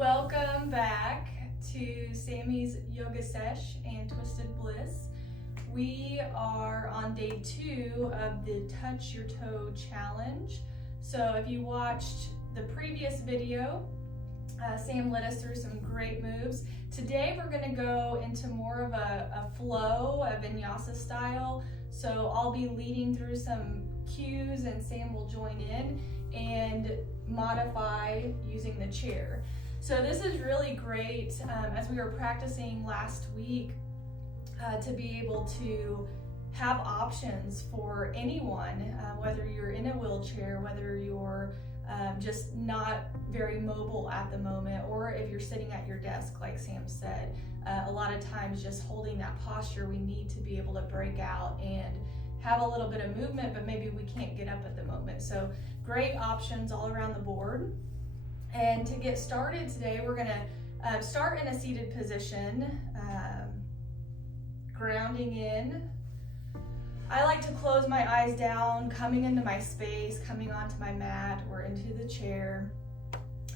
Welcome back to Sammy's Yoga Sesh and Twisted Bliss. We are on day 2 of the Touch Your Toe Challenge. So if you watched the previous video, Sam led us through some great moves. Today we're going to go into more of a flow, a vinyasa style. So I'll be leading through some cues and Sam will join in and modify using the chair. So this is really great as we were practicing last week to be able to have options for anyone, whether you're in a wheelchair, whether you're just not very mobile at the moment, or if you're sitting at your desk, like Sam said. A lot of times just holding that posture, we need to be able to break out and have a little bit of movement, but maybe we can't get up at the moment. So great options all around the board. And to get started today, we're gonna start in a seated position, grounding in. I like to close my eyes down, coming into my space, coming onto my mat or into the chair,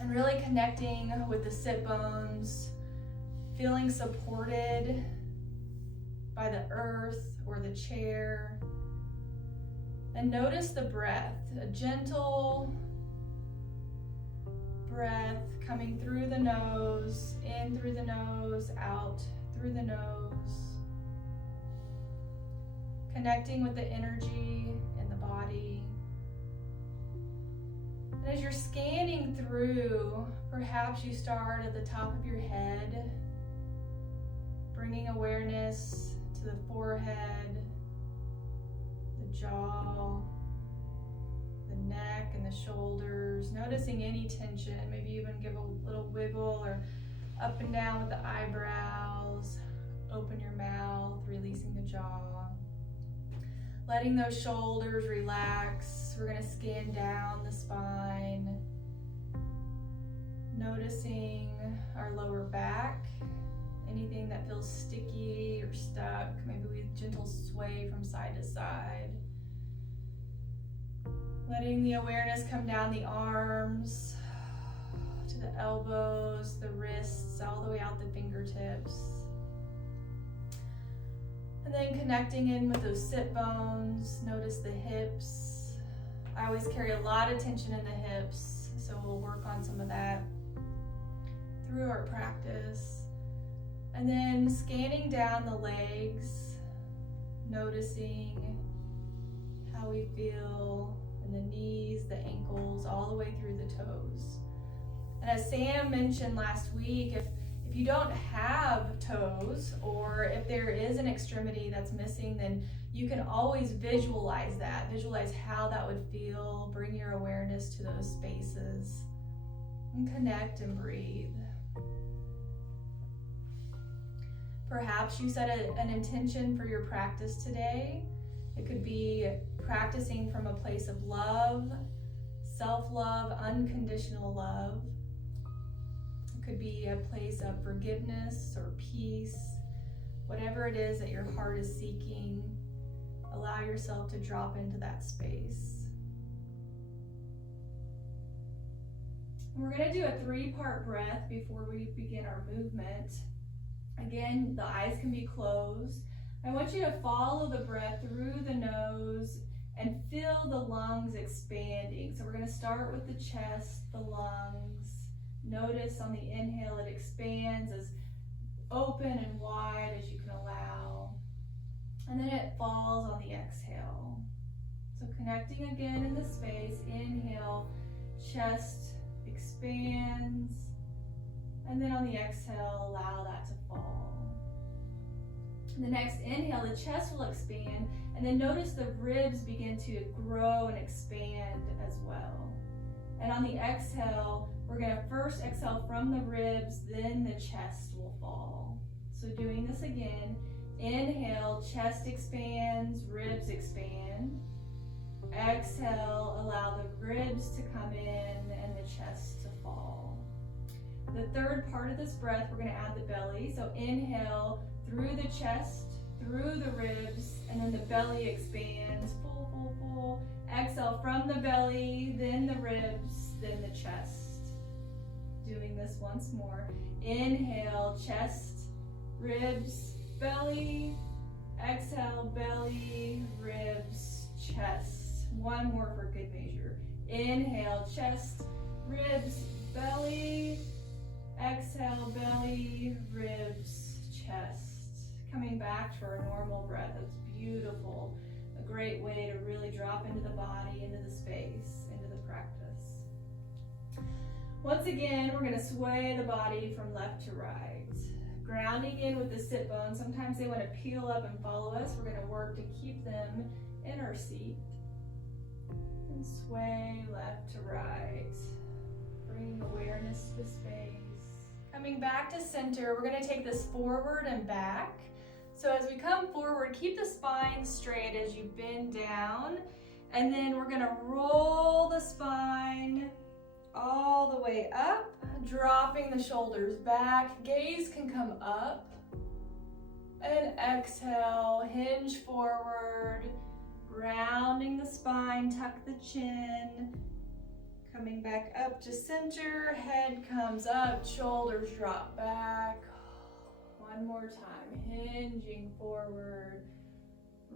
and really connecting with the sit bones, feeling supported by the earth or the chair. And notice the breath, a gentle breath coming through the nose, in through the nose, out through the nose. Connecting with the energy in the body. And as you're scanning through, perhaps you start at the top of your head, bringing awareness to the forehead, the jaw, the neck and the shoulders, noticing any tension, maybe even give a little wiggle or up and down with the eyebrows, open your mouth, releasing the jaw. Letting those shoulders relax. We're going to scan down the spine, noticing our lower back, anything that feels sticky or stuck. Maybe we gentle sway from side to side. Letting the awareness come down the arms, to the elbows, the wrists, all the way out the fingertips. And then connecting in with those sit bones, notice the hips. I always carry a lot of tension in the hips, so we'll work on some of that through our practice. And then scanning down the legs, noticing how we feel in the knees, the ankles, all the way through the toes. And as Sam mentioned last week, if you don't have toes, or if there is an extremity that's missing, then you can always visualize that. Visualize how that would feel. Bring your awareness to those spaces and connect and breathe. Perhaps you set an intention for your practice today. It could be practicing from a place of love, self-love, unconditional love. It could be a place of forgiveness or peace. Whatever it is that your heart is seeking, allow yourself to drop into that space. We're going to do a 3-part breath before we begin our movement. Again, the eyes can be closed. I want you to follow the breath through the nose and feel the lungs expanding. So we're going to start with the chest, the lungs. Notice on the inhale it expands as open and wide as you can allow. And then it falls on the exhale. So connecting again in the space. Inhale, chest expands. And then on the exhale, allow that to fall. The next inhale, the chest will expand, and then notice the ribs begin to grow and expand as well. And on the exhale, we're going to first exhale from the ribs, then the chest will fall. So doing this again, inhale, chest expands, ribs expand. Exhale, allow the ribs to come in and the chest to fall. The third part of this breath, we're going to add the belly. So inhale, through the chest, through the ribs, and then the belly expands, full, full, full. Exhale from the belly, then the ribs, then the chest. Doing this once more. Inhale, chest, ribs, belly. Exhale, belly, ribs, chest. One more for good measure. Inhale, chest, ribs, belly. Exhale, belly, ribs, chest. Coming back to our normal breath. That's beautiful. A great way to really drop into the body, into the space, into the practice. Once again, we're going to sway the body from left to right. Grounding in with the sit bones. Sometimes they want to peel up and follow us. We're going to work to keep them in our seat. And sway left to right. Bringing awareness to the space. Coming back to center, we're going to take this forward and back. So as we come forward, keep the spine straight as you bend down. And then we're going to roll the spine all the way up, dropping the shoulders back. Gaze can come up. And exhale, hinge forward, rounding the spine, tuck the chin. Coming back up to center, head comes up, shoulders drop back. One more time, hinging forward.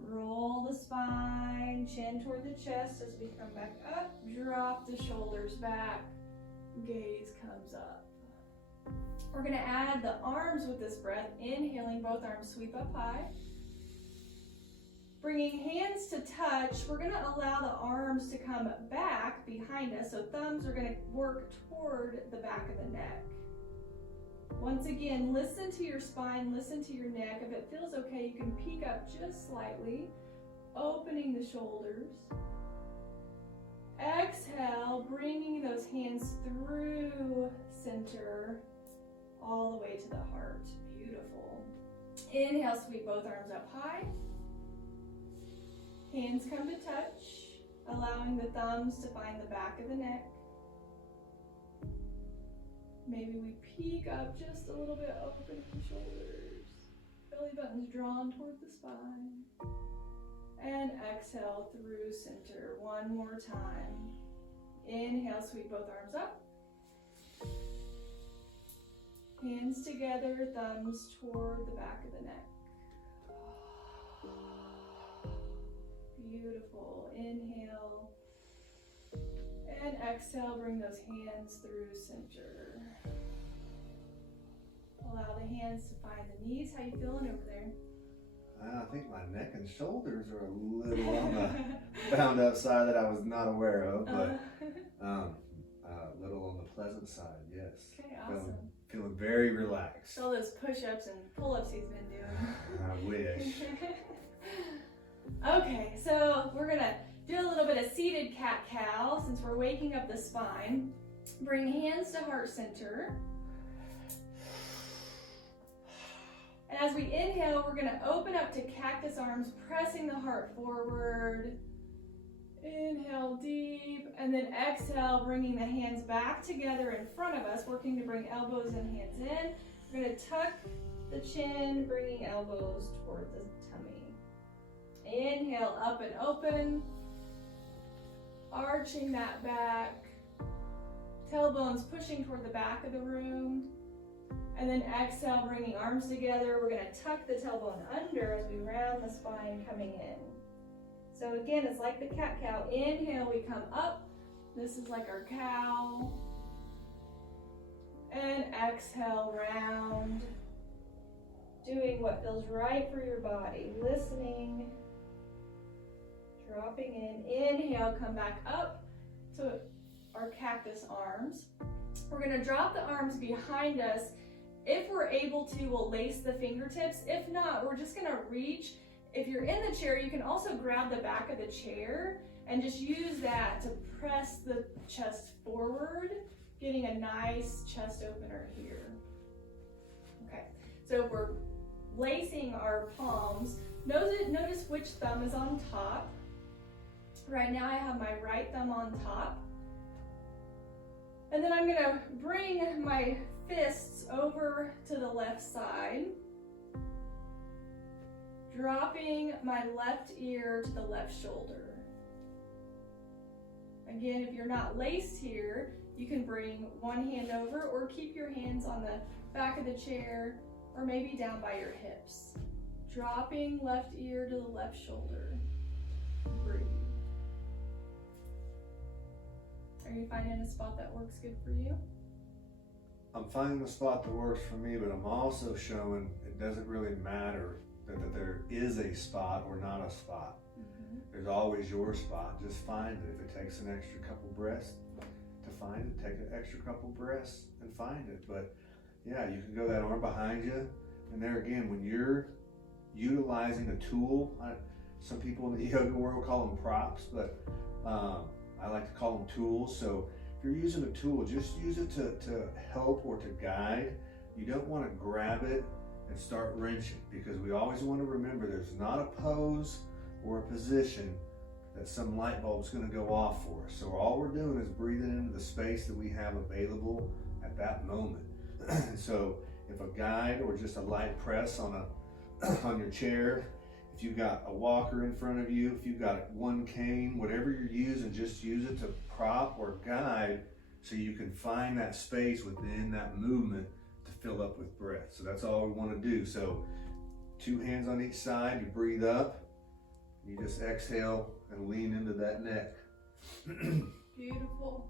Roll the spine, chin toward the chest as we come back up. Drop the shoulders back, gaze comes up. We're going to add the arms with this breath. Inhaling, both arms sweep up high. Bringing hands to touch, we're going to allow the arms to come back behind us. So thumbs are going to work toward the back of the neck. Once again, listen to your spine, listen to your neck. If it feels okay, you can peek up just slightly, opening the shoulders. Exhale, bringing those hands through center, all the way to the heart. Beautiful. Inhale, sweep both arms up high. Hands come to touch, allowing the thumbs to find the back of the neck. Maybe we peek up just a little bit, opening the shoulders. Belly button's drawn toward the spine. And exhale through center one more time. Inhale, sweep both arms up. Hands together, thumbs toward the back of the neck. Beautiful. Inhale. And exhale, bring those hands through center. Allow the hands to find the knees. How you feeling over there? I think my neck and shoulders are a little on the bound up side that I was not aware of, but a little on the pleasant side, yes. Okay, awesome. Feeling very relaxed. All those push-ups and pull-ups he's been doing. I wish. Okay, so we're gonna do a little bit of seated cat-cow since we're waking up the spine. Bring hands to heart center. And as we inhale, we're gonna open up to cactus arms, pressing the heart forward. Inhale deep, and then exhale, bringing the hands back together in front of us, working to bring elbows and hands in. We're gonna tuck the chin, bringing elbows toward the tummy. Inhale, up and open. Arching that back. Tailbones pushing toward the back of the room. And then exhale, bringing arms together. We're gonna tuck the tailbone under as we round the spine coming in. So again, it's like the cat-cow. Inhale, we come up. This is like our cow. And exhale, round. Doing what feels right for your body. Listening. Dropping in. Inhale, come back up to our cactus arms. We're gonna drop the arms behind us. If we're able to, we'll lace the fingertips. If not, we're just gonna reach. If you're in the chair, you can also grab the back of the chair and just use that to press the chest forward, getting a nice chest opener here. Okay, so if we're lacing our palms, notice which thumb is on top. Right now I have my right thumb on top. And then I'm gonna bring my fists over to the left side, dropping my left ear to the left shoulder. Again, if you're not laced here, you can bring one hand over or keep your hands on the back of the chair or maybe down by your hips. Dropping left ear to the left shoulder. Breathe. Are you finding a spot that works good for you? I'm finding the spot that works for me, but I'm also showing it doesn't really matter that there is a spot or not a spot. There's always your spot. Just find it. If it takes an extra couple breaths to find it, take an extra couple breaths and find it. But yeah, you can go that arm behind you. And there again, when you're utilizing a tool, some people in the yoga world call them props, but I like to call them tools. So if you're using a tool, just use it to help or to guide. You don't want to grab it and start wrenching, because we always want to remember there's not a pose or a position that some light bulb's going to go off for us. So all we're doing is breathing into the space that we have available at that moment. So if a guide or just a light press on your chair, if you've got a walker in front of you, if you've got one cane, whatever you're using, just use it to prop or guide so you can find that space within that movement to fill up with breath. So that's all we want to do. So 2 hands on each side, you breathe up, you just exhale and lean into that neck. Beautiful.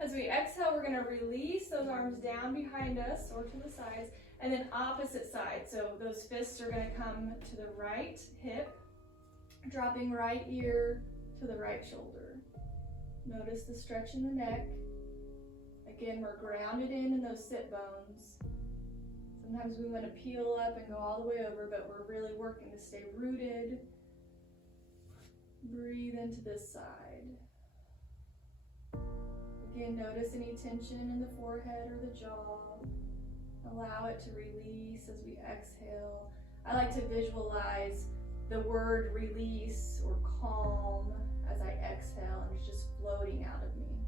As we exhale, we're going to release those arms down behind us or to the sides, and then opposite side. So those fists are going to come to the right hip, dropping right ear to the right shoulder. Notice the stretch in the neck. Again, we're grounded in those sit bones. Sometimes we want to peel up and go all the way over, but we're really working to stay rooted. Breathe into this side. Again, notice any tension in the forehead or the jaw. Allow it to release as we exhale. I like to visualize the word release or calm as I exhale, and it's just floating out of me.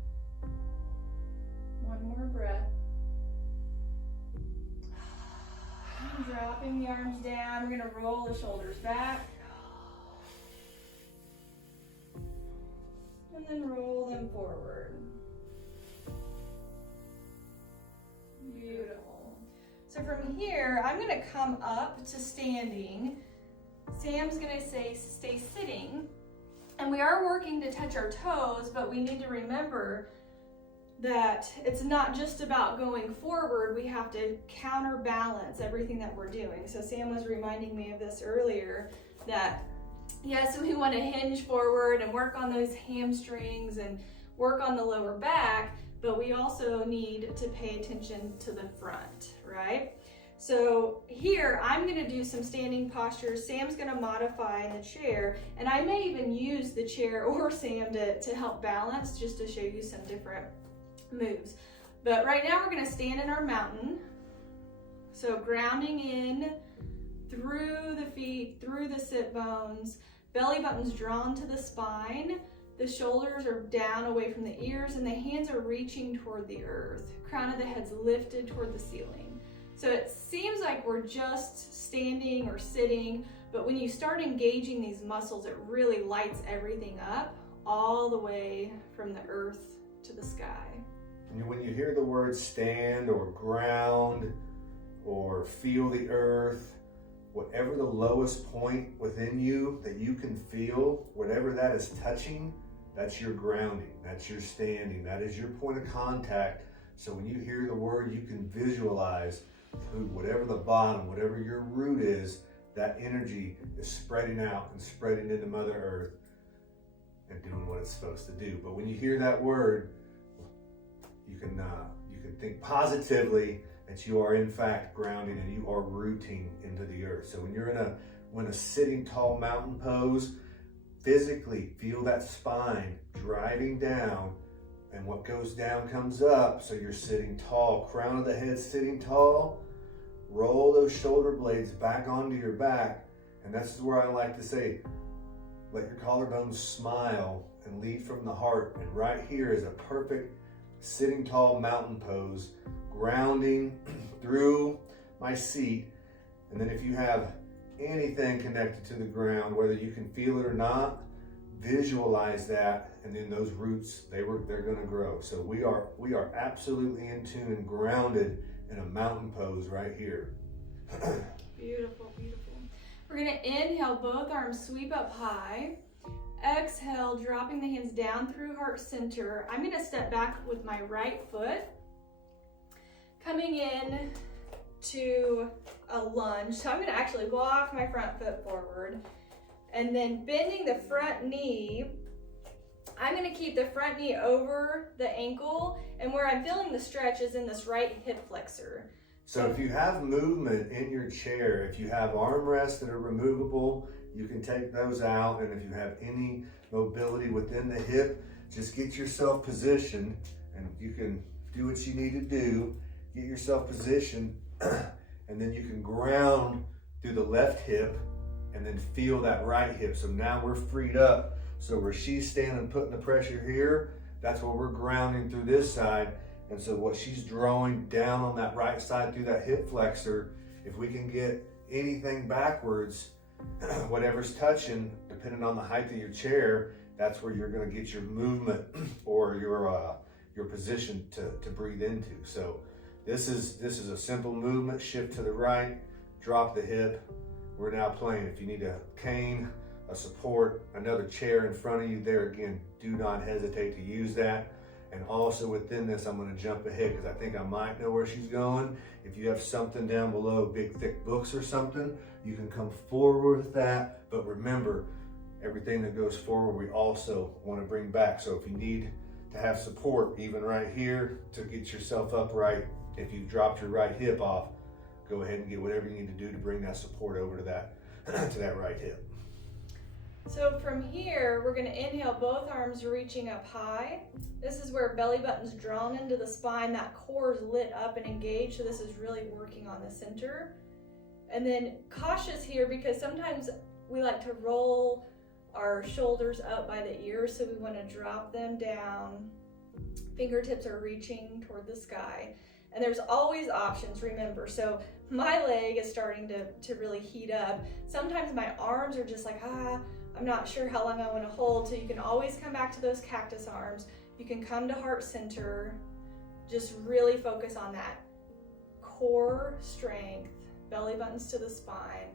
One more breath. Dropping the arms down. We're going to roll the shoulders back. And then roll them forward. Beautiful. So from here, I'm going to come up to standing. Sam's going to say stay sitting. And we are working to touch our toes, but we need to remember that it's not just about going forward. We have to counterbalance everything that we're doing. So Sam was reminding me of this earlier, that yes, we want to hinge forward and work on those hamstrings and work on the lower back, but we also need to pay attention to the front, right? So here, I'm going to do some standing postures. Sam's going to modify in the chair, and I may even use the chair or Sam to help balance, just to show you some different moves. But right now we're going to stand in our mountain. So grounding in through the feet, through the sit bones, belly button's drawn to the spine, the shoulders are down away from the ears, and the hands are reaching toward the earth. Crown of the head's lifted toward the ceiling. So it seems like we're just standing or sitting, but when you start engaging these muscles, it really lights everything up all the way from the earth to the sky. When you hear the word stand or ground or feel the earth, whatever the lowest point within you that you can feel, whatever that is touching, that's your grounding, that's your standing, that is your point of contact. So when you hear the word, you can visualize through whatever the bottom, whatever your root is, that energy is spreading out and spreading into Mother Earth and doing what it's supposed to do. But when you hear that word, you can think positively that you are in fact grounding and you are rooting into the earth. So when you're in a sitting tall mountain pose, physically feel that spine driving down, and what goes down comes up. So you're sitting tall, crown of the head sitting tall. Roll those shoulder blades back onto your back, and that's where I like to say, let your collarbones smile and lead from the heart. And right here is a perfect sitting tall mountain pose, grounding through my seat. And then if you have anything connected to the ground, whether you can feel it or not, visualize that and then those roots, they're gonna grow. So we are absolutely in tune and grounded in a mountain pose right here. Beautiful, beautiful. We're gonna inhale, both arms sweep up high. Exhale, dropping the hands down through heart center. I'm gonna step back with my right foot. Coming in to a lunge. So I'm gonna actually walk my front foot forward and then bending the front knee. I'm gonna keep the front knee over the ankle, and where I'm feeling the stretch is in this right hip flexor. So if you have movement in your chair, if you have armrests that are removable, you can take those out. And if you have any mobility within the hip, just get yourself positioned, and you can do what you need to do. Get yourself positioned, and then you can ground through the left hip and then feel that right hip. So now we're freed up. So where she's standing, putting the pressure here, that's where we're grounding through this side. And so what she's drawing down on that right side through that hip flexor, if we can get anything backwards, whatever's touching, depending on the height of your chair, that's where you're gonna get your movement or your position to breathe into. So this is a simple movement, shift to the right, drop the hip. We're now playing. If you need a cane, a support, another chair in front of you there, again, do not hesitate to use that. And also within this, I'm gonna jump ahead because I think I might know where she's going. If you have something down below, big thick books or something, you can come forward with that. But remember, everything that goes forward, we also wanna bring back. So if you need to have support, even right here, to get yourself upright, if you've dropped your right hip off, go ahead and get whatever you need to do to bring that support over to that, to that right hip. So from here, we're gonna inhale, both arms reaching up high. This is where belly button's drawn into the spine, that core is lit up and engaged, so this is really working on the center. And then cautious here, because sometimes we like to roll our shoulders up by the ears, so we wanna drop them down. Fingertips are reaching toward the sky. And there's always options, remember. So my leg is starting to really heat up. Sometimes my arms are just like, I'm not sure how long I want to hold. So you can always come back to those cactus arms. You can come to heart center. Just really focus on that core strength, belly buttons to the spine,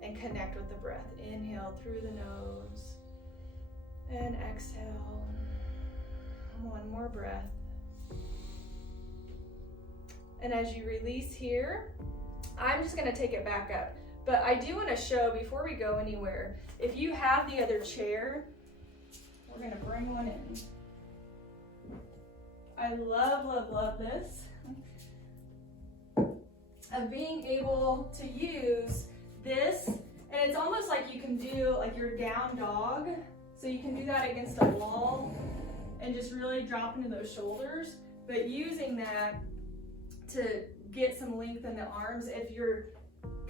and connect with the breath. Inhale through the nose and exhale. One more breath. And as you release here, I'm just gonna take it back up. But I do wanna show, before we go anywhere, if you have the other chair, we're gonna bring one in. I love, love, love this. Of being able to use this, and it's almost like you can do like your down dog. So you can do that against a wall and just really drop into those shoulders, but using that to get some length in the arms. If you're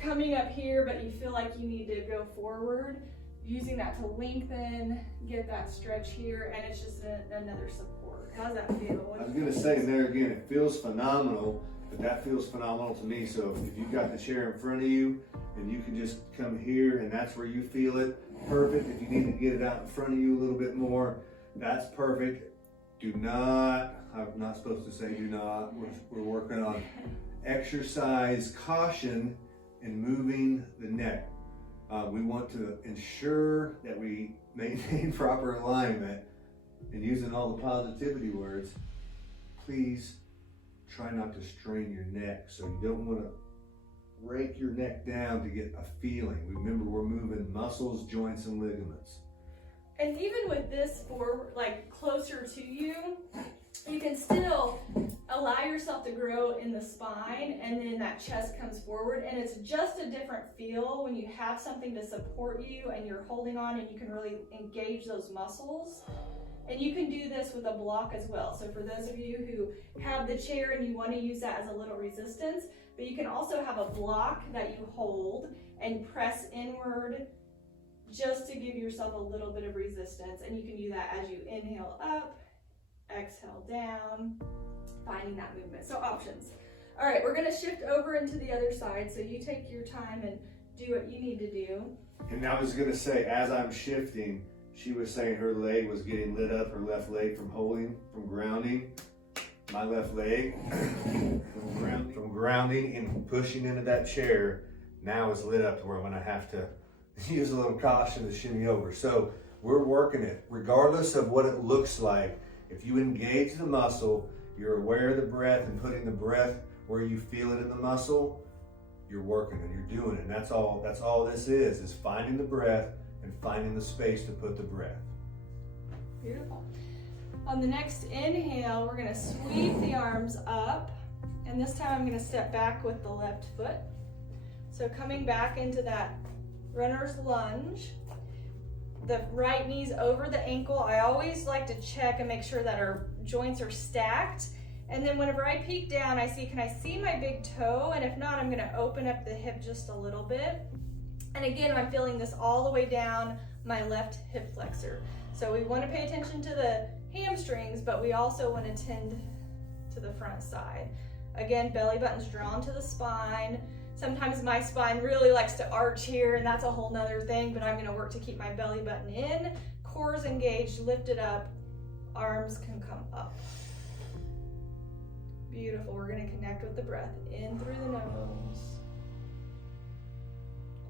coming up here but you feel like you need to go forward, using that to lengthen, get that stretch here, and it's just another support. How's that feel? I was gonna say there again, it feels phenomenal, but that feels phenomenal to me. So if you've got the chair in front of you and you can just come here and that's where you feel it, perfect. If you need to get it out in front of you a little bit more, that's perfect. Do not, I'm not supposed to say do not, we're working on exercise caution in moving the neck. We want to ensure that we maintain proper alignment, and using all the positivity words, please try not to strain your neck. So you don't want to rake your neck down to get a feeling. Remember, we're moving muscles, joints, and ligaments. And even with this forward, like closer to you, you can still allow yourself to grow in the spine, and then that chest comes forward, and it's just a different feel when you have something to support you and you're holding on and you can really engage those muscles. And you can do this with a block as well. So for those of you who have the chair and you want to use that as a little resistance, but you can also have a block that you hold and press inward just to give yourself a little bit of resistance. And you can do that as you inhale up, exhale down, finding that movement. So options. All right, we're gonna shift over into the other side. So you take your time and do what you need to do. And I was gonna say, as I'm shifting, she was saying her leg was getting lit up, her left leg from grounding. My left leg from grounding and pushing into that chair now is lit up to where I'm gonna have to use a little caution to shimmy over. So we're working it, regardless of what it looks like. If you engage the muscle, you're aware of the breath and putting the breath where you feel it in the muscle, you're working and you're doing it. And that's all this is finding the breath and finding the space to put the breath. Beautiful. On the next inhale, we're gonna sweep the arms up, and this time I'm gonna step back with the left foot. So coming back into that runner's lunge, the right knee's over the ankle. I always like to check and make sure that our joints are stacked. And then whenever I peek down, can I see my big toe? And if not, I'm gonna open up the hip just a little bit. And again, I'm feeling this all the way down my left hip flexor. So we wanna pay attention to the hamstrings, but we also wanna tend to the front side. Again, belly button's drawn to the spine. Sometimes my spine really likes to arch here, and that's a whole nother thing, but I'm gonna work to keep my belly button in, core's engaged, lifted up, arms can come up. Beautiful, we're gonna connect with the breath, in through the nose,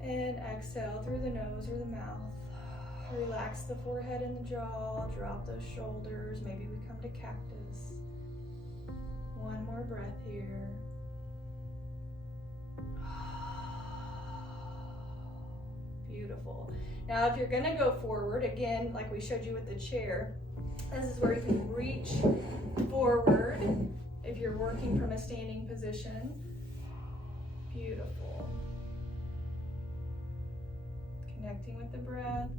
and exhale through the nose or the mouth. Relax the forehead and the jaw, drop those shoulders, maybe we come to cactus. One more breath here. Beautiful. Now if you're gonna go forward, again, like we showed you with the chair, this is where you can reach forward if you're working from a standing position. Beautiful. Connecting with the breath.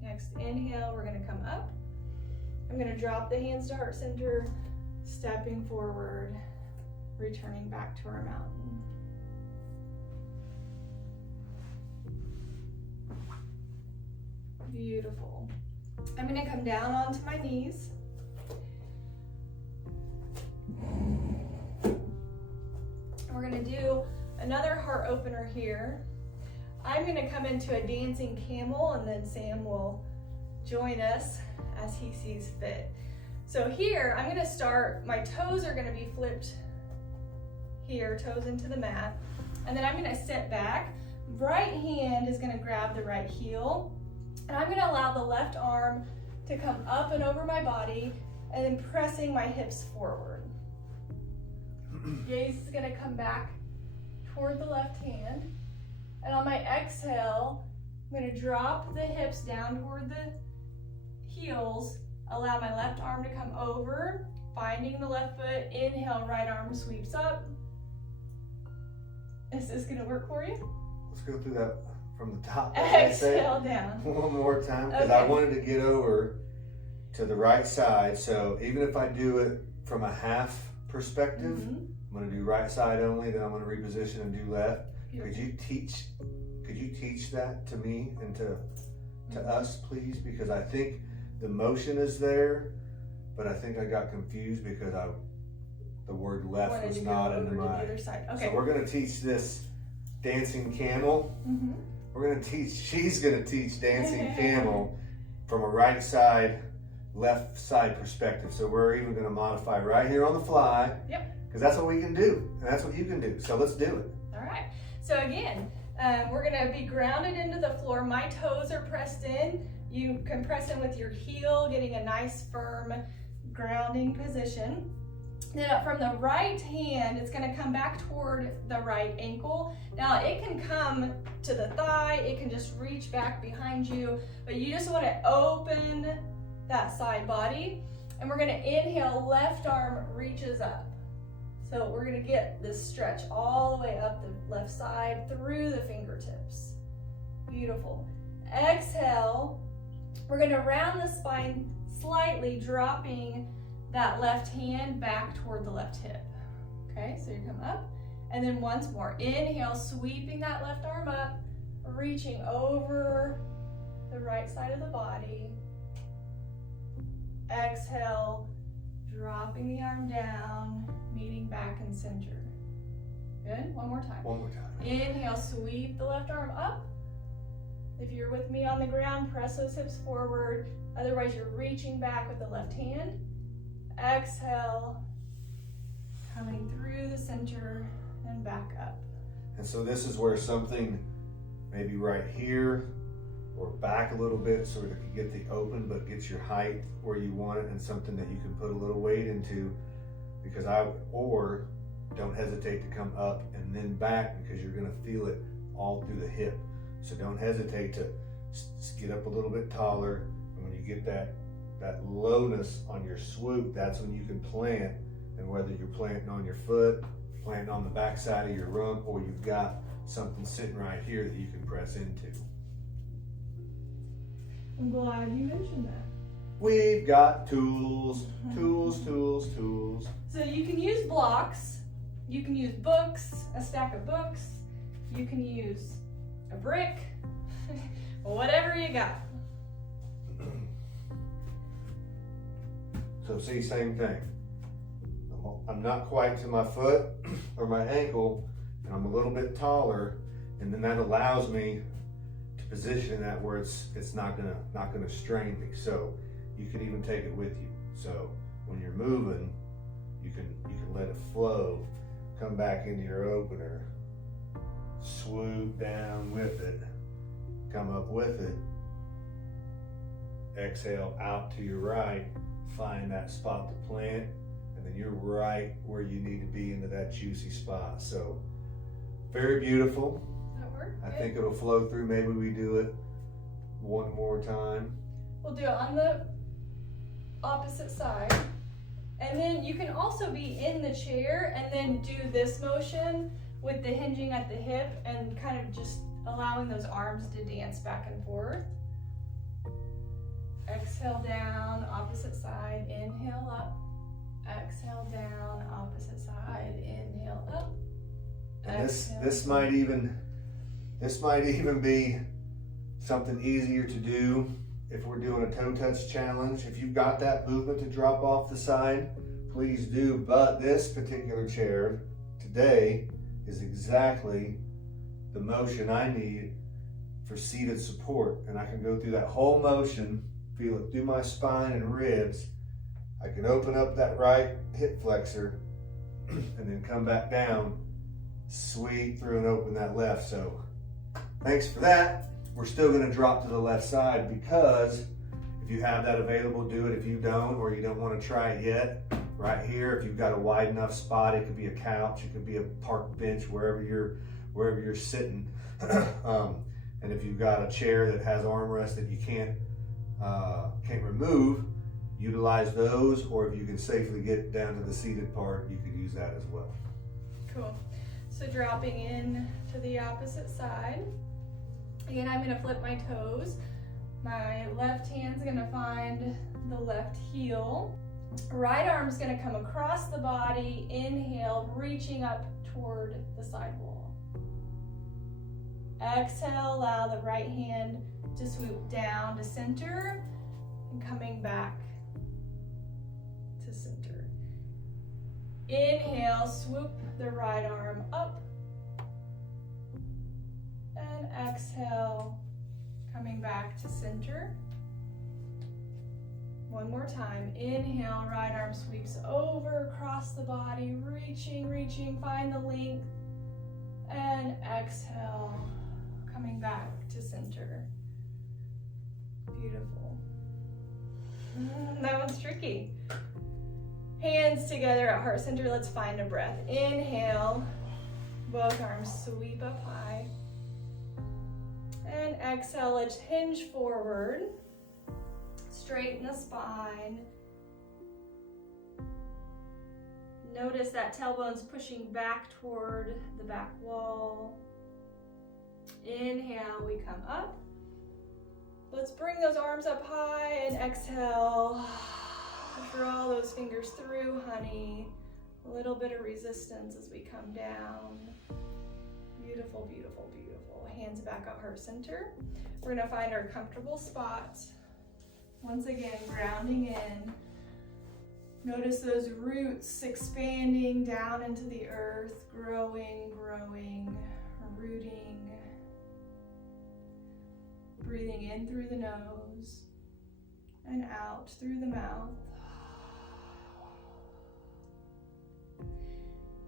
Next inhale, we're gonna come up. I'm gonna drop the hands to heart center, stepping forward, returning back to our mountain. Beautiful. I'm gonna come down onto my knees. And we're gonna do another heart opener here. I'm gonna come into a dancing camel, and then Sam will join us as he sees fit. So here, I'm gonna start, my toes are gonna be flipped here, toes into the mat. And then I'm gonna sit back. Right hand is gonna grab the right heel. And I'm gonna allow the left arm to come up and over my body, and then pressing my hips forward. Gaze is gonna come back toward the left hand. And on my exhale, I'm gonna drop the hips down toward the heels, allow my left arm to come over, finding the left foot, inhale, right arm sweeps up. Is this gonna work for you? Let's go through that from the top. Exhale down. One more time, because Okay. I wanted to get over to the right side. So even if I do it from a half perspective, I'm gonna do right side only, then I'm gonna reposition and do left. Could you teach that to me and to us, please? Because I think the motion is there, but I think I got confused because the word left was not into my. Okay. So we're gonna teach this dancing camel. She's gonna teach dancing camel from a right side, left side perspective. So we're even gonna modify right here on the fly. Yep. Because that's what we can do, and that's what you can do. So let's do it. All right. So again, we're gonna be grounded into the floor. My toes are pressed in. You can press in with your heel, getting a nice firm grounding position. Then from the right hand, it's gonna come back toward the right ankle. Now it can come to the thigh, it can just reach back behind you, but you just wanna open that side body. And we're gonna inhale, left arm reaches up. So we're gonna get this stretch all the way up the left side through the fingertips. Beautiful. Exhale, we're gonna round the spine slightly, dropping that left hand back toward the left hip. Okay, so you come up, and then once more. Inhale, sweeping that left arm up, reaching over the right side of the body. Exhale, dropping the arm down, meeting back in center. Good, one more time. One more time. Inhale, sweep the left arm up, If you're with me on the ground, press those hips forward. Otherwise, you're reaching back with the left hand. Exhale, coming through the center and back up. And so this is where something maybe right here or back a little bit so that you get the open but gets your height where you want it, and something that you can put a little weight into, because or don't hesitate to come up and then back, because you're going to feel it all through the hip. So don't hesitate to get up a little bit taller, and when you get that lowness on your swoop, that's when you can plant. And whether you're planting on your foot, planting on the back side of your rump, or you've got something sitting right here that you can press into. I'm glad you mentioned that. We've got tools, tools, tools, tools. So you can use blocks, you can use books, a stack of books, you can use a brick, whatever you got. So see, same thing. I'm not quite to my foot or my ankle, and I'm a little bit taller, and then that allows me to position that where it's not gonna strain me. So you can even take it with you. So when you're moving, you can let it flow, come back into your opener, swoop down with it, come up with it, exhale out to your right, find that spot to plant, and then you're right where you need to be into that juicy spot. So very beautiful. That work? I think it'll flow through. Maybe we do it one more time. We'll do it on the opposite side. And then you can also be in the chair and then do this motion with the hinging at the hip and kind of just allowing those arms to dance back and forth. Exhale down, opposite side, inhale up. Exhale down, opposite side, inhale up. And this might even be something easier to do if we're doing a toe touch challenge. If you've got that movement to drop off the side, please do. But this particular chair today is exactly the motion I need for seated support. And I can go through that whole motion, feel it through my spine and ribs. I can open up that right hip flexor and then come back down, sweep through and open that left. So thanks for that. We're still going to drop to the left side, because if you have that available, do it. If you don't, or you don't want to try it yet, right here, if you've got a wide enough spot, it could be a couch, it could be a park bench, wherever you're sitting. And if you've got a chair that has armrests that you can't remove, utilize those. Or if you can safely get down to the seated part, you could use that as well. Cool. So dropping in to the opposite side. Again, I'm going to flip my toes. My left hand's going to find the left heel. Right arm's going to come across the body. Inhale, reaching up toward the side wall. Exhale, allow the right hand to swoop down to center and coming back to center. Inhale, swoop the right arm up. And exhale, coming back to center. One more time. Inhale, right arm sweeps over across the body, reaching, find the length. And exhale, coming back to center. Beautiful. That one's tricky. Hands together at heart center. Let's find a breath. Inhale, both arms sweep up high. And exhale, let's hinge forward. Straighten the spine. Notice that tailbone's pushing back toward the back wall. Inhale, we come up. Let's bring those arms up high and exhale. Draw those fingers through, honey. A little bit of resistance as we come down. Beautiful, beautiful, beautiful. Hands back at heart center. We're gonna find our comfortable spot. Once again, grounding in. Notice those roots expanding down into the earth, growing, rooting. Breathing in through the nose and out through the mouth.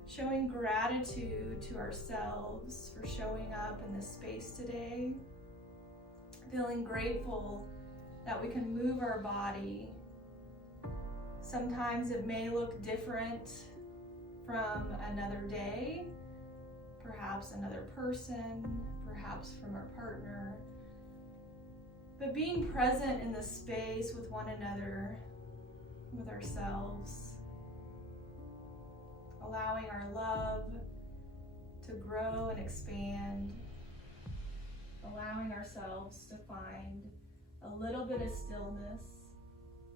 Showing gratitude to ourselves for showing up in this space today. Feeling grateful that we can move our body. Sometimes it may look different from another day, perhaps another person, perhaps from our partner. But being present in the space with one another, with ourselves, allowing our love to grow and expand, allowing ourselves to find a little bit of stillness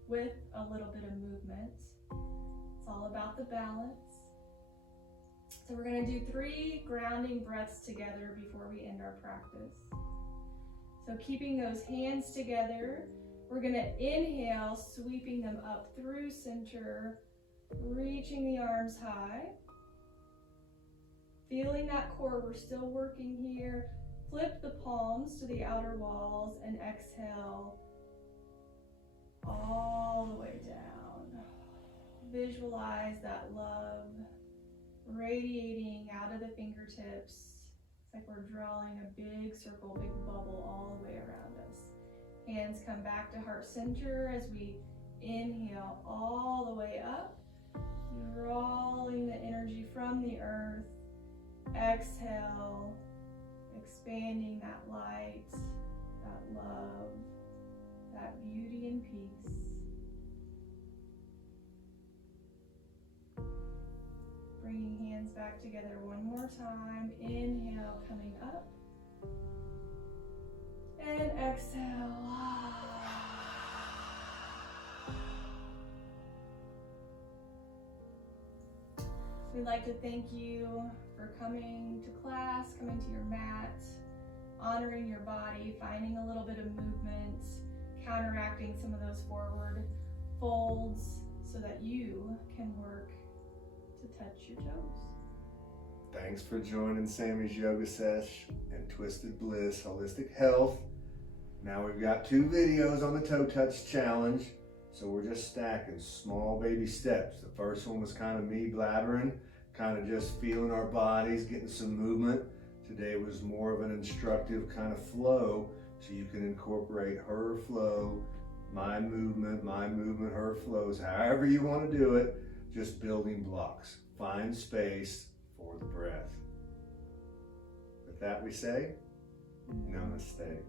with a little bit of movement. It's all about the balance. So we're going to do 3 grounding breaths together before we end our practice. So keeping those hands together, we're going to inhale, sweeping them up through center, reaching the arms high. Feeling that core, we're still working here. Flip the palms to the outer walls and exhale all the way down. Visualize that love radiating out of the fingertips. It's like we're drawing a big circle, big bubble all the way around us. Hands come back to heart center as we inhale all the way up, drawing the energy from the earth. Exhale, expanding that light, that love, that beauty and peace. Bringing hands back together one more time. Inhale, coming up. And exhale. We'd like to thank you for coming to class, coming to your mat, honoring your body, finding a little bit of movement, counteracting some of those forward folds so that you can work to touch your toes. Thanks for joining Sammy's Yoga Sesh and Twisted Bliss Holistic Health. Now we've got 2 videos on the Toe Touch Challenge, so we're just stacking small baby steps. The first one was kind of me blabbering, kind of just feeling our bodies, getting some movement. Today was more of an instructive kind of flow, so you can incorporate her flow, my movement, her flows, however you want to do it, just building blocks. Find space for the breath. With that we say, namaste.